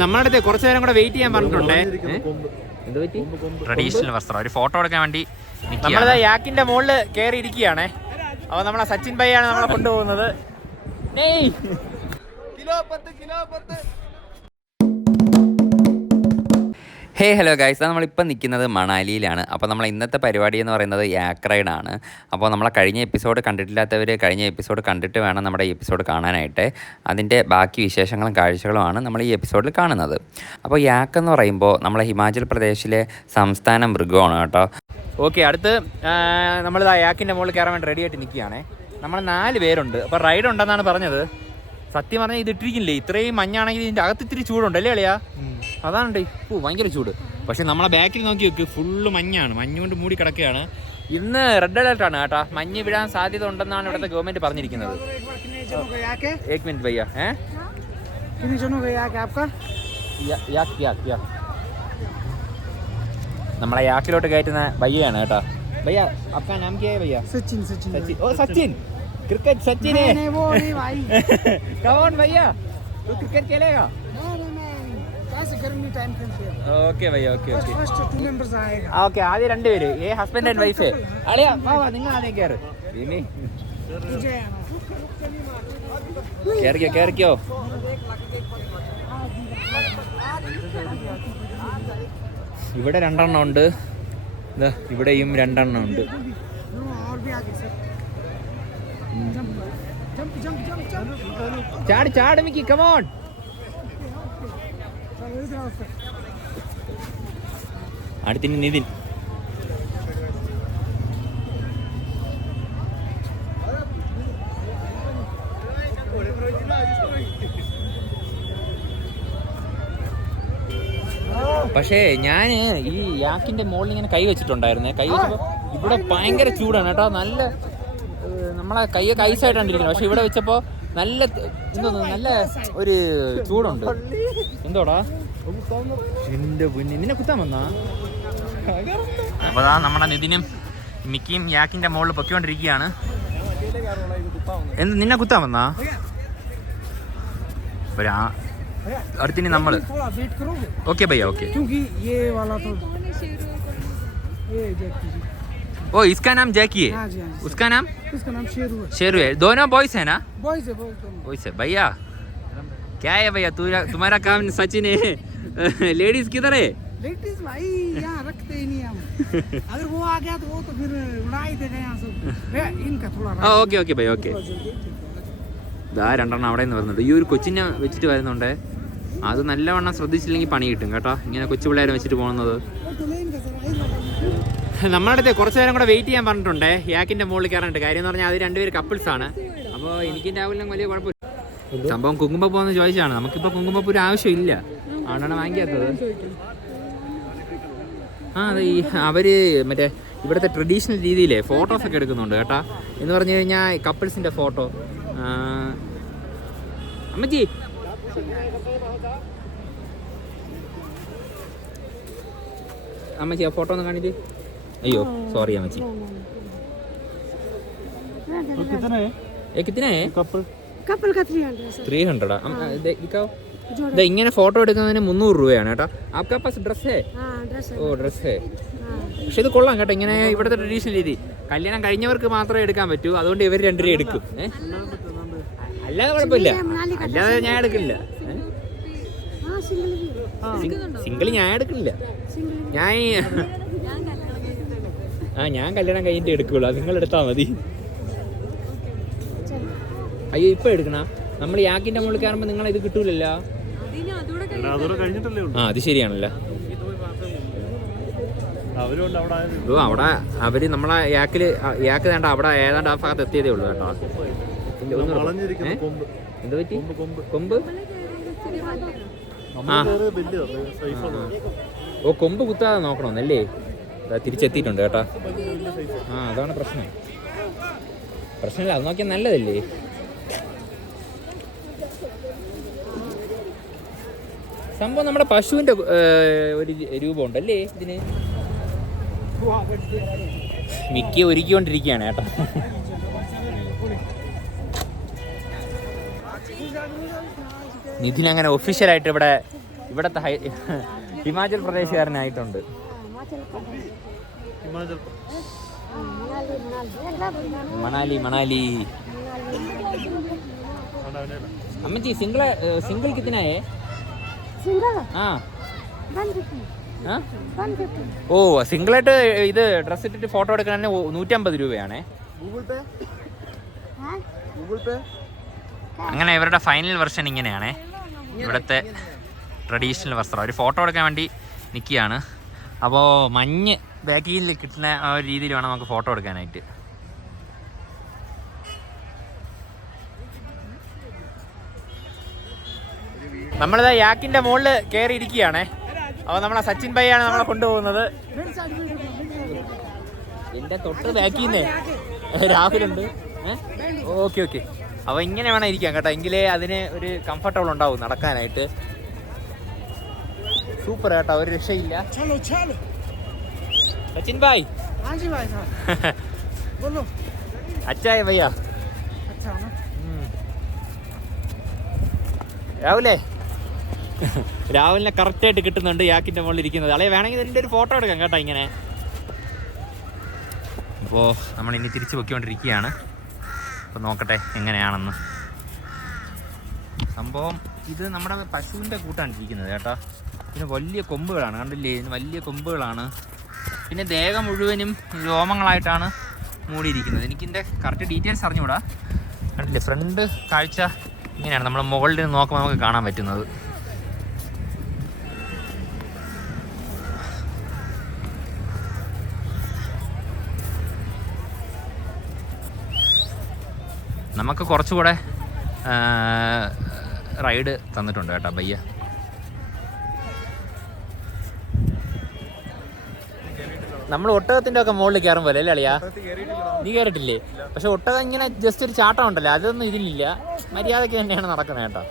നമ്മുടെ അടുത്ത് കുറച്ചു നേരം കൂടെ വെയിറ്റ് ചെയ്യാൻ പറഞ്ഞിട്ടുണ്ടേ. ട്രഡീഷണൽ വസ്ത്രം ഒരു ഫോട്ടോ എടുക്കാൻ വേണ്ടി നമ്മളത് യാക്കിന്റെ മുകളിൽ കയറി ഇരിക്കുകയാണേ. അപ്പൊ നമ്മളെ സച്ചിൻ ഭായിയാണ് നമ്മളെ കൊണ്ടുപോകുന്നത്. ഹേ ഹലോ ഗൈസ്, നമ്മളിപ്പോൾ നിൽക്കുന്നത് മണാലിയിലാണ്. അപ്പോൾ നമ്മൾ ഇന്നത്തെ പരിപാടി എന്ന് പറയുന്നത് യാക്ക് റൈഡാണ്. അപ്പോൾ നമ്മളെ കഴിഞ്ഞ എപ്പിസോഡ് കണ്ടിട്ടില്ലാത്തവർ കഴിഞ്ഞ എപ്പിസോഡ് കണ്ടിട്ട് വേണം നമ്മുടെ ഈ എപ്പിസോഡ് കാണാനായിട്ട്. അതിൻ്റെ ബാക്കി വിശേഷങ്ങളും കാഴ്ചകളുമാണ് നമ്മൾ ഈ എപ്പിസോഡിൽ കാണുന്നത്. അപ്പോൾ യാക്ക് എന്ന് പറയുമ്പോൾ നമ്മളെ ഹിമാചൽ പ്രദേശിലെ സംസ്ഥാന മൃഗമാണ് കേട്ടോ. ഓക്കെ, അടുത്ത് നമ്മൾ യാക്കിൻ്റെ മുകളിൽ കയറാൻ വേണ്ടി റെഡി ആയിട്ട് നിൽക്കുകയാണേ. നമ്മൾ 4 പേരുണ്ട്. അപ്പോൾ റൈഡ് ഉണ്ടെന്നാണ് പറഞ്ഞത്. സത്യം പറഞ്ഞാൽ ഇത് ഇട്ടിരിക്കില്ലേ, ഇത്രയും മഞ്ഞാണെങ്കിൽ ഇതിൻ്റെ അകത്ത് ഇത്തിരി ചൂടുണ്ടല്ലേ അളിയാ? അതാണ്ട് ഇപ്പോൾ ഭയങ്കര ചൂട്. പക്ഷെ നമ്മളെ ബാക്കിൽ നോക്കി വെക്ക്, ഫുള്ള് മഞ്ഞാണ്, മഞ്ഞുകൊണ്ട് മൂടി കിടക്കുകയാണ്. ഇന്ന് റെഡ് അലേർട്ടാണ് കേട്ടോ. മഞ്ഞ് വീഴാൻ സാധ്യത ഉണ്ടെന്നാണ് ഇവിടുത്തെ ഗവൺമെന്റ് പറഞ്ഞിരിക്കുന്നത്. നമ്മളെ യാക്കിലോട്ട് കയറ്റുന്ന ഭയ്യാണ് കേട്ടോ. ഭയ്യ आपका नाम क्या है भैया? सचिन. ओ सचिन, क्रिकेट सचिन है। कौन भैया तू क्रिकेट खेलेगा? ഓക്കെ ഭയ്യ, ഓക്കെ. ഓക്കെ, ആദ്യം 2 പേര്, ഹസ്ബൻഡ് ആൻഡ് വൈഫ്. അളിയാ വാ, നിങ്ങൾ ആദ്യം കയറ്. കേറിക്കോ. ഇവിടെ 2 എണ്ണം ഉണ്ട്, ഇവിടെയും 2 എണ്ണം ഉണ്ട്. ചാട് മിക്കി, കമോൺ. അടുത്തിന് നിതിൻ. പക്ഷേ ഞാൻ ഈ യാക്കിന്റെ മുകളിൽ ഇങ്ങനെ കൈ വെച്ചിട്ടുണ്ടായിരുന്നേ. കൈ വെച്ചപ്പോൾ ഇവിടെ ഭയങ്കര ചൂടാണ് കേട്ടോ. നല്ല നമ്മളെ കൈയൊക്കെ ഐസായിട്ടാണ്ടിരിക്കുന്നത്. പക്ഷെ ഇവിടെ വെച്ചപ്പോൾ നല്ല നല്ല ഒരു ചൂടുണ്ട്. എന്തോടാ എന്റെ പൊന്നി, നിന്നെ കുത്താൻ വന്നാ? അപ്പോൾ നമ്മുടെ നിതിനും മിക്കിയും യാക്കിന്റെ മുകളിൽ പൊക്കിക്കൊണ്ടിരിക്കുകയാണ്. എന്ത് നിന്നെ കുത്താൻ വന്നാ? അടുത്തിന് നമ്മള് ഓക്കെ ഭയ്യ, ഓക്കെ. ओ इसका नाम जैकी है, उसका नाम शेरू है. दोनों बॉयज है ना? बॉयज है भैया. क्या है भैया, तुम्हारा काम सचिन है. लेडीज किधर है? लेडीज भाई यहाँ रखते ही नहीं हम. अगर वो आ गया तो वो तो फिर उड़ा ही देगा यहाँ सब. इनका थोड़ा ഓക്കെ ഭയ്യ, ഓക്കെ. ഇതാ 2 എണ്ണം അവിടെ നിന്ന് വരുന്നുണ്ട്. ഈ ഒരു കൊച്ചിനെ വെച്ചിട്ട് വരുന്നുണ്ട്. അത് നല്ലവണ്ണം ശ്രദ്ധിച്ചില്ലെങ്കിൽ പണി കിട്ടും കേട്ടോ, ഇങ്ങനെ കൊച്ചു പിള്ളേരെ വെച്ചിട്ട് പോകുന്നത്. നമ്മുടെ അടുത്ത് കുറച്ച് നേരം കൂടെ വെയിറ്റ് ചെയ്യാൻ പറഞ്ഞിട്ടുണ്ടേ യാക്കിന്റെ മുകളിൽ കയറാനായിട്ട്. കാര്യം എന്ന് പറഞ്ഞാൽ അത് 2 പേര് കപ്പിൾസാണ്. അപ്പോൾ എനിക്കും രാഹുലിനും വലിയ കുഴപ്പമില്ല. സംഭവം കുങ്കുമപ്പൂ എന്ന് ചോദിച്ചാണ്. നമുക്കിപ്പോൾ കുങ്കുമപ്പൂ ആവശ്യമില്ല, അതുകൊണ്ടാണ് വാങ്ങിക്കാത്തത്. അതെ, അവര് മറ്റേ ഇവിടുത്തെ ട്രഡീഷണൽ രീതിയിലെ ഫോട്ടോസൊക്കെ എടുക്കുന്നുണ്ട് കേട്ടോ. എന്ന് പറഞ്ഞു കഴിഞ്ഞാൽ കപ്പിൾസിന്റെ ഫോട്ടോ. അമ്മച്ചി ആ ഫോട്ടോ ഒന്ന് കാണിട്ട്. अयो सॉरी अम्मा जी. कितने है? कपल का 300. दिखाओ. ഇങ്ങനെ ഫോട്ടോ എടുക്കുന്നതിന് 300 രൂപയാണ് കേട്ടോ. आपका पास ड्रेस है? ഓ ഡ്രസ് है. പക്ഷെ ഇത് കൊള്ളാം കേട്ടോ. ഇങ്ങനെ ഇവിടുത്തെ ട്രഡീഷണൽ രീതി. കല്യാണം കഴിഞ്ഞവർക്ക് മാത്രമേ എടുക്കാൻ പറ്റൂ, അതുകൊണ്ട് ഇവർ 2 രൂപ എടുക്കും. അല്ലാതെ കുഴപ്പമില്ല, അല്ലാതെ ഞാൻ എടുക്കില്ല. സിംഗിൾ ഞാൻ എടുക്കില്ല. ഞാൻ കല്യാണം കഴിഞ്ഞിട്ട് എടുക്കുള്ളൂ, അത് നിങ്ങൾ എടുത്താൽ മതി. അയ്യോ ഇപ്പൊ എടുക്കണ? നമ്മൾ യാക്കിന്റെ മുകളിൽ കയറുമ്പോൾ നിങ്ങൾ ഇത് കിട്ടൂലല്ലോ. അത് ശരിയാണല്ലോ. അവിടെ അവര് നമ്മളെ യാക്ക് വേണ്ട അവിടെ ഏതാണ്ട് ആ ഭാഗത്ത് എത്തിയതേ ഉള്ളൂ കേട്ടോ. എന്ത് പറ്റി? കൊമ്പ് ഓ കൊമ്പ് കുത്താതെ നോക്കണമെന്നല്ലേ? തിരിച്ചെത്തിയിട്ടുണ്ട് കേട്ടോ. അതാണ് പ്രശ്നമില്ല, അത് നോക്കിയാൽ നല്ലതല്ലേ? സംഭവം നമ്മുടെ പശുവിന്റെ ഒരു രൂപമുണ്ടല്ലേ ഇതിന്. മിക്ക ഒരുക്കിക്കൊണ്ടിരിക്കുകയാണ് കേട്ടോ. നിതിൻ അങ്ങനെ ഒഫീഷ്യലായിട്ട് ഇവിടെ ഇവിടുത്തെ ഹിമാചൽ പ്രദേശുകാരനായിട്ടുണ്ട്. മണാലി മണാലി. അമ്മച്ചി സിംഗിൾ കിത്തനായേ? ആ ഓ സിംഗിളായിട്ട് ഇത് ഡ്രസ് ഇട്ടിട്ട് ഫോട്ടോ എടുക്കാൻ 150 രൂപയാണേ. അങ്ങനെ ഇവരുടെ ഫൈനൽ വെർഷൻ ഇങ്ങനെയാണേ. ഇവിടുത്തെ ട്രഡീഷണൽ വസ്ത്രം ഒരു ഫോട്ടോ എടുക്കാൻ വേണ്ടി നിൽക്കുകയാണ്. അപ്പോൾ മഞ്ഞ് ബാക്കിൽ കിട്ടുന്ന ആ ഒരു രീതിയിൽ വേണം നമുക്ക് ഫോട്ടോ എടുക്കാനായിട്ട്. നമ്മളിതാ യാക്കിൻ്റെ മുകളിൽ കയറി ഇരിക്കുകയാണേ. അപ്പോൾ നമ്മളെ സച്ചിൻ ഭായിയാണ് നമ്മളെ കൊണ്ടുപോകുന്നത്. എൻ്റെ തൊട്ട് ബാക്കിൽ നിന്നേ രാഹുലുണ്ട്. Okay okay. അപ്പോൾ ഇങ്ങനെ വേണം ഇരിക്കാം കേട്ടോ, എങ്കിലേ അതിന് ഒരു കംഫർട്ടബിൾ ഉണ്ടാവും നടക്കാനായിട്ട്. സൂപ്പർ കേട്ടോ, ഒരു രക്ഷയില്ല. സച്ചിൻ ഭായ് അച്ചായ ഭയ്യ. രാഹുലേ, രാഹുലിനെ കറക്റ്റായിട്ട് കിട്ടുന്നുണ്ട് യാക്കിൻ്റെ മുകളിൽ ഇരിക്കുന്നത്. അളയെ വേണമെങ്കിൽ ഇതിൻ്റെ ഒരു ഫോട്ടോ എടുക്കാം കേട്ടോ ഇങ്ങനെ. അപ്പോൾ നമ്മളിനി തിരിച്ച് പൊയ്ക്കൊണ്ടിരിക്കുകയാണ്. അപ്പോൾ നോക്കട്ടെ എങ്ങനെയാണെന്ന്. സംഭവം ഇത് നമ്മുടെ പശുവിൻ്റെ കൂട്ടാണ് ഇരിക്കുന്നത് കേട്ടോ. പിന്നെ വലിയ കൊമ്പുകളാണ്, കണ്ടില്ലേ? ഇതിന് വലിയ കൊമ്പുകളാണ്. പിന്നെ ദേഹം മുഴുവനും രോമങ്ങളായിട്ടാണ് മൂടിയിരിക്കുന്നത്. എനിക്കിതിൻ്റെ കറക്റ്റ് ഡീറ്റെയിൽസ് അറിഞ്ഞുകൂടാ. കണ്ടില്ലേ, ഫ്രണ്ട് കാഴ്ച ഇങ്ങനെയാണ്. നമ്മൾ മുകളിൽ നിന്ന് നോക്കുമ്പോൾ നമുക്ക് കാണാൻ പറ്റുന്നത്. നമുക്ക് കുറച്ചുകൂടെ റൈഡ് തന്നിട്ടുണ്ട് കേട്ടോ ഭയ്യ. നമ്മൾ ഒട്ടകത്തിൻ്റെ ഒക്കെ മുകളിൽ കയറും പോലെ അല്ലേ അളിയാ? നീ കയറിയിട്ടില്ലേ? പക്ഷെ ഒട്ടകം ഇങ്ങനെ ജസ്റ്റ് ഒരു ചാട്ടം ഉണ്ടല്ലോ, അതൊന്നും ഇതിലില്ല. മര്യാദയ്ക്ക് തന്നെയാണ് നടക്കുന്നത് കേട്ടോ.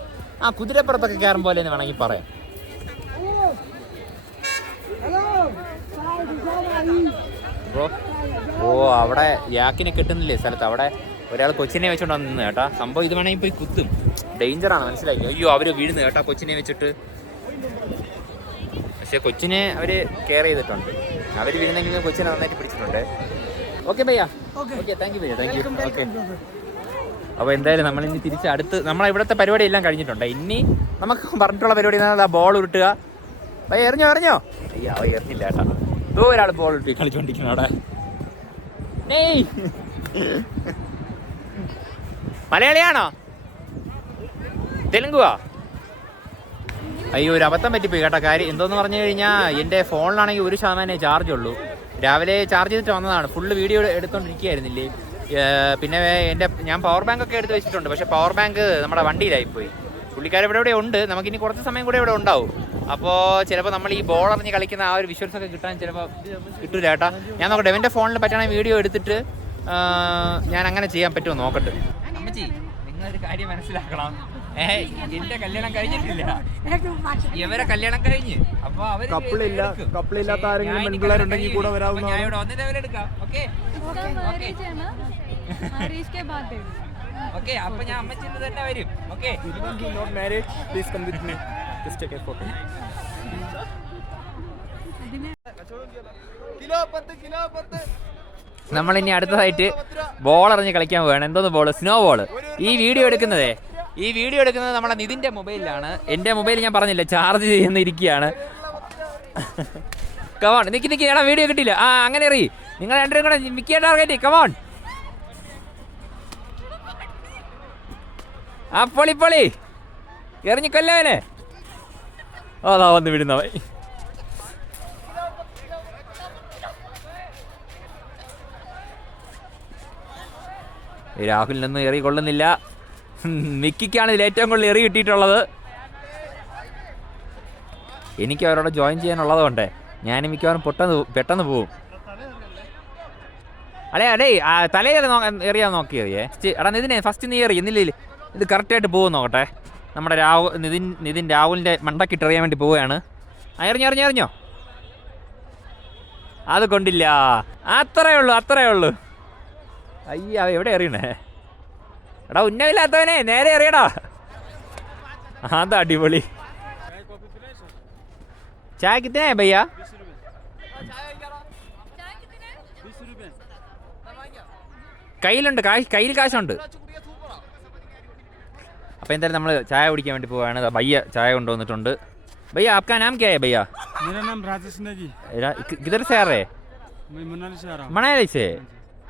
ആ കുതിരപ്പുറത്തൊക്കെ കയറും പോലെ എന്ന് വേണമെങ്കിൽ പറയാം. ഓ അവിടെ യാക്കിനെ കിട്ടുന്നില്ലേ സ്ഥലത്ത്? അവിടെ ഒരാൾ കൊച്ചിനെ വെച്ചോണ്ട് വന്ന് നിന്ന് കേട്ടാ. സംഭവം ഇത് വേണമെങ്കിൽ പോയി കുത്തും, ഡേഞ്ചറാണ്, മനസ്സിലാക്കി? അയ്യോ അവര് വീഴുന്നു കേട്ടാ കൊച്ചിനെ വെച്ചിട്ട്. പക്ഷെ കൊച്ചിനെ അവര് കെയർ ചെയ്തിട്ടുണ്ട്. അവർ വീഴുന്നെങ്കിൽ കൊച്ചിനെ നന്നായിട്ട് പിടിച്ചിട്ടുണ്ട്. ഓക്കെ ഭയ്യ, ഓക്കെ, താങ്ക് യു ഭയ്യ, താങ്ക് യു. ഓക്കെ, അപ്പോൾ എന്തായാലും നമ്മളിനി തിരിച്ച് അടുത്ത് നമ്മളെ ഇവിടുത്തെ പരിപാടി എല്ലാം കഴിഞ്ഞിട്ടുണ്ട്. ഇനി നമുക്ക് പറഞ്ഞിട്ടുള്ള പരിപാടി ആ ബോൾ ഉരുട്ടുക. ഭയ്യ എറിഞ്ഞോ? അയ്യോ അവ എറിഞ്ഞില്ല കേട്ടോ. ഇതോ ഒരാൾ ബോൾ ഉരുട്ടി കളിച്ചുകൊണ്ടിരിക്കുന്നു അവിടെ. നെയ് മലയാളിയാണോ? തെലുങ്കുവാ? അയ്യോ ഒരു അബദ്ധം പറ്റിപ്പോയി കേട്ടോ. കാര്യം എന്തോന്ന് പറഞ്ഞു കഴിഞ്ഞാൽ എൻ്റെ ഫോണിലാണെങ്കിൽ 1% ചാർജ് ഉള്ളൂ. രാവിലെ ചാർജ് ചെയ്തിട്ട് വന്നതാണ്. ഫുള്ള് വീഡിയോ എടുത്തോണ്ടിരിക്കുകയായിരുന്നില്ലേ. പിന്നെ ഞാൻ പവർ ബാങ്ക് ഒക്കെ എടുത്ത് വെച്ചിട്ടുണ്ട്. പക്ഷേ പവർ ബാങ്ക് നമ്മുടെ വണ്ടിയിലായിപ്പോയി. പുള്ളിക്കാർ ഇവിടെ ഉണ്ട്. നമുക്കിനി കുറച്ച് സമയം കൂടെ ഇവിടെ ഉണ്ടാവും. അപ്പോൾ ചിലപ്പോൾ നമ്മൾ ഈ ബോൾ എറിഞ്ഞ് കളിക്കുന്ന ആ ഒരു വിഷ്വൽസ് ഒക്കെ കിട്ടാൻ ചിലപ്പോൾ കിട്ടൂല കേട്ടോ. ഞാൻ നോക്കട്ടെ, എൻ്റെ ഫോണിൽ പറ്റുകയാണെങ്കിൽ വീഡിയോ എടുത്തിട്ട് ഞാൻ അങ്ങനെ ചെയ്യാൻ പറ്റുമോ നോക്കട്ടെ. അമ്മച്ചി നിങ്ങളൊരു കാര്യം മനസ്സിലാക്കണം, എന്റെ കല്യാണം കഴിഞ്ഞിട്ടില്ല, ഇവരെ കല്യാണം കഴിഞ്ഞ്. അപ്പൊ അവര് കപ്പിളില്ലാത്ത ആരെങ്കിലും പെൺപിള്ളേരുണ്ടെങ്കിൽ കൂടെ വരാവുന്ന ഞാൻ ഇവിടെ വന്നിട്ട് അവരെടുക്കാം. ഓക്കെ ഓക്കെ, അപ്പൊ ഞാൻ അമ്മച്ചിന്ന് തന്നെ വരും. ഓക്കെ, നമ്മളിനി അടുത്തതായിട്ട് ബോൾ എറിഞ്ഞ് കളിക്കാൻ പോവുകയാണ്. എന്തോന്ന് ബോൾ? Snow ball. ഈ വീഡിയോ എടുക്കുന്നത് നമ്മുടെ നിതിൻ്റെ മൊബൈലിലാണ്. എൻ്റെ മൊബൈൽ ഞാൻ പറഞ്ഞില്ല ചാർജ് ചെയ്യുന്നിരിക്കുകയാണ്. കമോൺ, നിക്ക് എടാ, വീഡിയോ കിട്ടിയില്ല. ആ അങ്ങനെ എറി. നിങ്ങൾ രണ്ടുപേരും കൂടെ മിക്കിയ ടാർഗറ്റ്. കമോൺ, ആ പൊളി എറിഞ്ഞിക്കൊല്ലവനെ. അതാ വന്ന് വിടുന്നവൻ. രാഹുലിൽ നിന്ന് എറി കൊള്ളുന്നില്ല. മിക്കിക്കാണ് ഇതിൽ ഏറ്റവും കൂടുതൽ എറി കിട്ടിയിട്ടുള്ളത്. എനിക്ക് അവരോട് ജോയിൻ ചെയ്യാനുള്ളത് കൊണ്ടേ ഞാൻ മിക്കവാറും പെട്ടെന്ന് പോവും. അടേ തലയിൽ എറിയാൻ നോക്കിയറിയേ. എടാ നിതിനെ ഫസ്റ്റ് നീ എറി, എന്നില്ല ഇത് കറക്റ്റായിട്ട് പോകും നോക്കട്ടെ. നമ്മുടെ നിതിൻ രാഹുലിൻ്റെ മണ്ടക്കിട്ട് എറിയാൻ വേണ്ടി പോവുകയാണ്. എറിഞ്ഞോ. അത് കൊണ്ടില്ല. അത്രയേ ഉള്ളൂ. അയ്യ എവിടെ എറിയണേ? എടാ ഉന്നമില്ലാത്തവനെ നേരെ എറിയടാ. അതാ അടിപൊളി. चाय कितने है भैया? കയ്യിലുണ്ട്, കയ്യിൽ കാശുണ്ട്. അപ്പോൾ എന്തായാലും നമ്മൾ ചായ കുടിക്കാൻ വേണ്ടി പോവാണ്. ഭയ്യ ചായ കൊണ്ടുവന്നിട്ടുണ്ട്. भैया आपका नाम क्या है भैया? मेरा नाम राजेश नेगी। किधर से आ रहे? मैं मनाली से आ रहा हूँ। മണാലി से?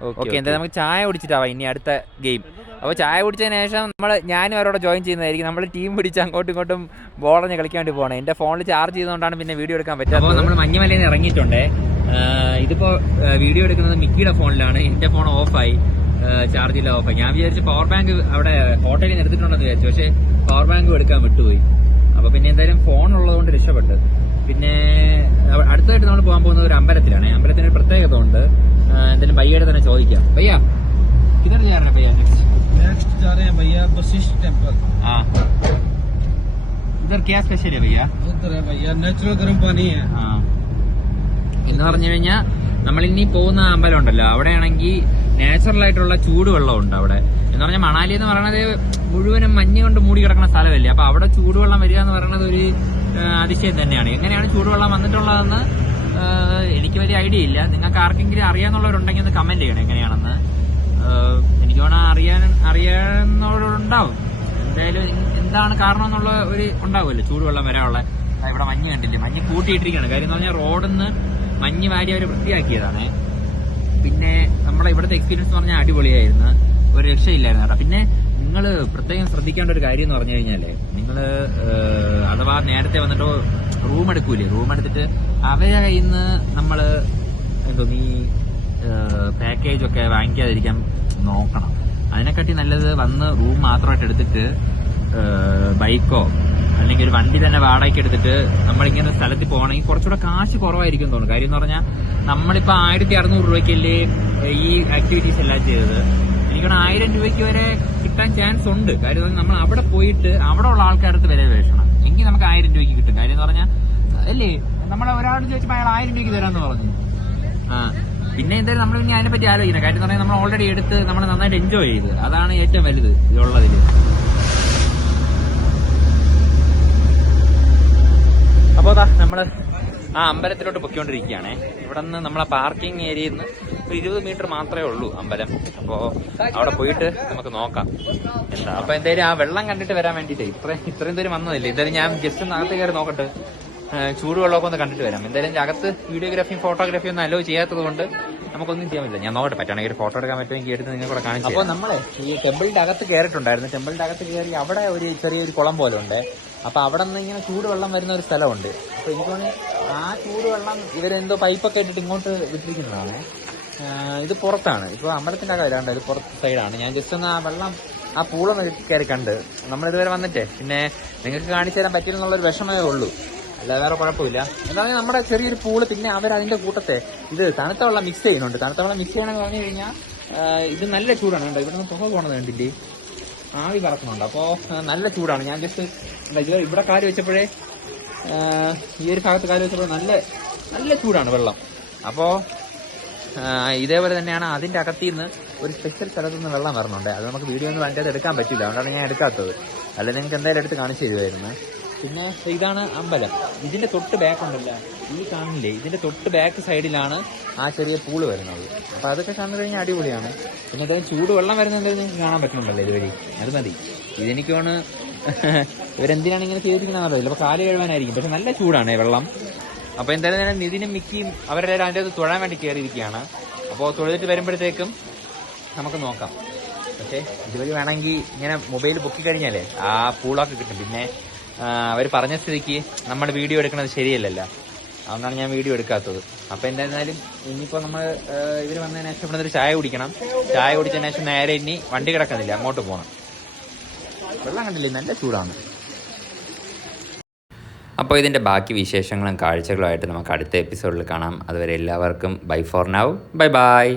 ഓക്കെ. എന്തായാലും നമുക്ക് ചായ കുടിച്ചിട്ടാവാം ഇനി അടുത്ത ഗെയിം. അപ്പോൾ ചായ കുടിച്ചതിന് ശേഷം ഞാനും അവരോട് ജോയിൻ ചെയ്യുന്നതായിരിക്കും. നമ്മൾ ടീം പിടിച്ച് അങ്ങോട്ടും ഇങ്ങോട്ടും ബോളഞ്ഞ് കളിക്കാൻ വേണ്ടി പോകണം. എൻ്റെ ഫോണിൽ ചാർജ് ചെയ്തുകൊണ്ടാണ് പിന്നെ വീഡിയോ എടുക്കാൻ പറ്റുക. അപ്പോൾ നമ്മൾ മഞ്ഞമലയിൽ നിന്ന് ഇറങ്ങിയിട്ടുണ്ടേ. ഇതിപ്പോൾ വീഡിയോ എടുക്കുന്നത് മിക്കിയുടെ ഫോണിലാണ്. എൻ്റെ ഫോൺ ഓഫായി, ചാർജില്ല, ഓഫായി. ഞാൻ വിചാരിച്ചു പവർ ബാങ്ക് അവിടെ ഹോട്ടലിൽ നിന്ന് എടുത്തിട്ടുണ്ടെന്ന് വിചാരിച്ചു. പക്ഷേ പവർ ബാങ്ക് എടുക്കാൻ വിട്ടുപോയി. അപ്പോൾ പിന്നെ എന്തായാലും ഫോൺ ഉള്ളതുകൊണ്ട് രക്ഷപ്പെട്ടു. പിന്നെ അടുത്തതായിട്ട് നമ്മൾ പോകാൻ പോകുന്നത് ഒരു അമ്പലത്തിലാണ്. അമ്പലത്തിന് ഒരു പ്രത്യേകത ഉണ്ട്. എന്തായാലും ഭയ്യയുടെ തന്നെ ചോദിക്കാം. ഭയ്യ किधर जा रहे हैं भैया? नेक्स्ट जा रहे हैं भैया वशिष्ठ टेम्पल। हाँ, इधर क्या स्पेशल है भैया? उधर है भैया नेचुरल गर्म पानी है। हाँ, എന്ന് പറഞ്ഞു കഴിഞ്ഞാൽ നമ്മളിനി പോകുന്ന അമ്പലം ഉണ്ടല്ലോ, അവിടെയാണെങ്കിൽ നാച്ചുറൽ ആയിട്ടുള്ള ചൂടുവെള്ളമുണ്ട് അവിടെ. എന്ന് പറഞ്ഞാൽ മണാലി എന്ന് പറയുന്നത് മുഴുവനും മഞ്ഞ് കൊണ്ട് മൂടി കിടക്കുന്ന സ്ഥലമല്ലേ. അപ്പൊ അവിടെ ചൂടുവെള്ളം വരിക എന്ന് പറയുന്നത് ഒരു അതിശയം തന്നെയാണ്. എങ്ങനെയാണ് ചൂടുവെള്ളം വന്നിട്ടുള്ളതെന്ന് എനിക്ക് വലിയ ഐഡിയ ഇല്ല. നിങ്ങൾക്ക് ആർക്കെങ്കിലും അറിയാന്നുള്ളവരുണ്ടെങ്കിൽ ഒന്ന് കമന്റ് ചെയ്യണം എങ്ങനെയാണെന്ന്. എനിക്ക് വേണം അറിയാവുന്നവരുണ്ടാവും. എന്തായാലും എന്താണ് കാരണം എന്നുള്ള ഒരു ഉണ്ടാവുമല്ലോ ചൂടുവെള്ളം വരാനുള്ള. ഇവിടെ മഞ്ഞ് കണ്ടില്ലേ, മഞ്ഞ് കൂട്ടിയിട്ടിരിക്കുകയാണ്. കാര്യം എന്ന് പറഞ്ഞാൽ റോഡിൽ നിന്ന് മഞ്ഞ് വാരി അവർ വൃത്തിയാക്കിയതാണ്. പിന്നെ നമ്മളെ ഇവിടുത്തെ എക്സ്പീരിയൻസ് എന്ന് പറഞ്ഞാൽ അടിപൊളിയായിരുന്നു, ഒരു രക്ഷയില്ലായിരുന്നു കേട്ടോ. പിന്നെ നിങ്ങൾ പ്രത്യേകം ശ്രദ്ധിക്കേണ്ട ഒരു കാര്യം എന്ന് പറഞ്ഞു കഴിഞ്ഞാലേ, നിങ്ങൾ അഥവാ നേരത്തെ വന്നിട്ട് റൂം എടുക്കൂലേ, റൂം എടുത്തിട്ട് അവരെ കയ്യിൽ നിന്ന് നമ്മൾ ഈ പാക്കേജ് ഒക്കെ വാങ്ങിക്കാതിരിക്കാൻ നോക്കണം. അതിനെക്കാട്ടി നല്ലത് വന്ന് റൂം മാത്രമായിട്ട് എടുത്തിട്ട് ബൈക്കോ അല്ലെങ്കിൽ ഒരു വണ്ടി തന്നെ വാടകയ്ക്ക് എടുത്തിട്ട് നമ്മളിങ്ങനെ സ്ഥലത്തിൽ പോകണമെങ്കിൽ കുറച്ചുകൂടെ കാശ് കുറവായിരിക്കും തോന്നുന്നു. കാര്യം എന്ന് പറഞ്ഞാൽ നമ്മളിപ്പോൾ 1600 രൂപയ്ക്കല്ലേ ഈ ആക്ടിവിറ്റീസ് എല്ലാം ചെയ്തത്. എനിക്കാണ് 1000 രൂപയ്ക്ക് വരെ കിട്ടാൻ ചാൻസ് ഉണ്ട്. കാര്യം നമ്മൾ അവിടെ പോയിട്ട് അവിടെ ഉള്ള ആൾക്കാരടുത്ത് വില വേഷണം എങ്കിൽ നമുക്ക് 1000 രൂപയ്ക്ക് കിട്ടും. കാര്യം എന്ന് പറഞ്ഞാൽ അല്ലേ, നമ്മളെ ഒരാൾ ചോദിച്ചപ്പോൾ അയാൾ 1000 രൂപയ്ക്ക് തരാമെന്ന് പറഞ്ഞു. പിന്നെ എന്തായാലും നമ്മൾ ഇനി അതിനെപ്പറ്റി ആലോചിക്കണം. കാര്യം എന്ന് പറഞ്ഞാൽ നമ്മൾ ഓൾറെഡി എടുത്ത് നമ്മൾ നന്നായിട്ട് എൻജോയ് ചെയ്ത്, അതാണ് ഏറ്റവും വലുത് ഇതുള്ളതിൽ. അപ്പോൾ അതാ നമ്മൾ ആ അമ്പലത്തിലോട്ട് പൊയ്ക്കൊണ്ടിരിക്കുകയാണേ. ഇവിടെ നിന്ന് നമ്മളെ പാർക്കിംഗ് ഏരിയയിൽ നിന്ന് ഒരു 20 മീറ്റർ മാത്രമേ ഉള്ളൂ അമ്പലം. അപ്പോൾ അവിടെ പോയിട്ട് നമുക്ക് നോക്കാം എന്താ. അപ്പോൾ എന്തായാലും ആ വെള്ളം കണ്ടിട്ട് വരാൻ വേണ്ടിയിട്ട് ഇത്രയും ദൂരം വന്നതല്ലേ, എന്തായാലും ഞാൻ ജസ്റ്റ് ഒന്ന് അകത്ത് കയറി നോക്കട്ടെ, ചൂടുവെള്ളമൊക്കെ ഒന്ന് കണ്ടിട്ട് വരാം. എന്തായാലും അകത്ത് വീഡിയോഗ്രാഫിയും ഫോട്ടോഗ്രാഫിയും ഒന്നും അലോ ചെയ്യാത്തത് കൊണ്ട് നമുക്കൊന്നും ചെയ്യാൻ പറ്റില്ല. ഞാൻ നോക്കട്ടെ, പറ്റുകയാണെങ്കിൽ ഫോട്ടോ എടുക്കാൻ പറ്റുമെങ്കിൽ എടുത്ത് നിങ്ങൾ കൂടെ കാണിച്ചു. അപ്പോൾ നമ്മളെ ഈ ടെമ്പിളിന്റെ അകത്ത് കയറിയിട്ടുണ്ടായിരുന്നു. ടെമ്പിളിന്റെ അകത്ത് കയറി അവിടെ ഒരു ചെറിയൊരു കുളം പോലെ ഉണ്ട്. അപ്പൊ അവിടെ നിന്ന് ഇങ്ങനെ ചൂടുവെള്ളം വരുന്ന ഒരു സ്ഥലമുണ്ട്. അപ്പൊ എനിക്ക് തോന്നി ആ ചൂടുവെള്ളം ഇവരെന്തോ പൈപ്പൊക്കെ ഇട്ടിട്ട് ഇങ്ങോട്ട് വിട്ടിരിക്കുന്നതാണ്. ഇത് പുറത്താണ്, ഇപ്പൊ അമ്പലത്തിന്റെ അകം ഇല്ലാണ്ട് ഇത് പുറത്ത് സൈഡാണ്. ഞാൻ ജസ്റ്റ് ഒന്ന് ആ വെള്ളം ആ പൂളൊന്ന് കയറി കണ്ട് നമ്മളിതുവരെ വന്നിട്ടേ പിന്നെ നിങ്ങൾക്ക് കാണിച്ചു തരാൻ പറ്റില്ലെന്നുള്ളൊരു വിഷമമേ ഉള്ളൂ, അല്ല വേറെ കുഴപ്പമില്ല. എന്താണെങ്കിൽ നമ്മുടെ ചെറിയൊരു പൂള്, പിന്നെ അവർ അതിന്റെ കൂട്ടത്തെ ഇത് തണുത്ത വെള്ളം മിക്സ് ചെയ്യുന്നുണ്ട്. തണുത്ത വെള്ളം മിക്സ് ചെയ്യണമെന്ന് പറഞ്ഞു കഴിഞ്ഞാൽ ഇത് നല്ല ചൂടാണ് കേട്ടോ. ഇവിടെ നിന്ന് പുക പോകണത് കണ്ടില്ലേ, ആവി പറക്കുന്നുണ്ട്. അപ്പോൾ നല്ല ചൂടാണ്. ഞാൻ ജസ്റ്റ് ഇവിടെ കാല് വെച്ചപ്പോഴേ ഈ ഒരു ഭാഗത്ത് കാല് വെച്ചപ്പോൾ നല്ല ചൂടാണ് വെള്ളം. അപ്പോൾ ഇതേപോലെ തന്നെയാണ് അതിന്റെ അകത്തിൽ നിന്ന് ഒരു സ്പെഷ്യൽ സ്ഥലത്ത് നിന്ന് വെള്ളം വരണുണ്ട്. അത് നമുക്ക് വീഡിയോ ഒന്നും വേണ്ടത് എടുക്കാൻ പറ്റില്ല, അതുകൊണ്ടാണ് ഞാൻ എടുക്കാത്തത്. അല്ലെങ്കിൽ നിങ്ങൾക്ക് എന്തായാലും എടുത്ത് കാണിച്ചു തരുമായിരുന്നു. പിന്നെ ഇതാണ് അമ്പലം. ഇതിന്റെ തൊട്ട് ബാക്ക് ഉണ്ടല്ലോ, ഈ കാണില്ലേ, ഇതിന്റെ തൊട്ട് ബാക്ക് സൈഡിലാണ് ആ ചെറിയ പൂള് വരുന്നത്. അപ്പൊ അതൊക്കെ കണ്ടു കഴിഞ്ഞാൽ അടിപൊളിയാണ്. പിന്നെ എന്തായാലും ചൂടുവെള്ളം വരുന്നത് എന്തായാലും നിങ്ങൾക്ക് കാണാൻ പറ്റുന്നുണ്ടല്ലോ ഇതുവഴി, അത് മതി. ഇതെനിക്കാണ് ഇവരെന്തിനാണ് ഇങ്ങനെ ചെയ്തിരിക്കുന്നതെന്നല്ലോ, ചിലപ്പോൾ കാല് കഴുകാനായിരിക്കും. പക്ഷെ നല്ല ചൂടാണ് വെള്ളം. അപ്പൊ എന്തായാലും നിതിനും മിക്കിയും അവരുടെ അതിൻ്റെ അത് തൊഴാൻ വേണ്ടി കയറിയിരിക്കുകയാണ്. അപ്പോൾ തൊഴുതിട്ട് വരുമ്പോഴത്തേക്കും നമുക്ക് നോക്കാം. പക്ഷേ ഇതുവഴി വേണമെങ്കിൽ ഇങ്ങനെ മൊബൈൽ പൊക്കി കഴിഞ്ഞാലേ ആ പൂളൊക്കെ കിട്ടും. പിന്നെ അവർ പറഞ്ഞ സ്ഥിതിക്ക് നമ്മൾ വീഡിയോ എടുക്കുന്നത് ശരിയല്ലല്ലോ, അതുകൊണ്ടാണ് ഞാൻ വീഡിയോ എടുക്കാത്തത്. അപ്പോൾ എന്തായിരുന്നാലും ഇനിയിപ്പോൾ നമ്മൾ ഇവർ വന്നതിന് ശേഷം ഇവിടെ ഒരു ചായ കുടിക്കണം. ചായ കുടിച്ചതിന് ശേഷം നേരെ ഇനി വണ്ടി കിടക്കുന്നില്ല, അങ്ങോട്ട് പോകണം. വെള്ളം കണ്ടില്ലേ, നല്ല ചൂടാണ്. അപ്പോൾ ഇതിൻ്റെ ബാക്കി വിശേഷങ്ങളും കാഴ്ചകളുമായിട്ട് നമുക്ക് അടുത്ത എപ്പിസോഡിൽ കാണാം. അതുവരെ എല്ലാവർക്കും bye for now, bye by.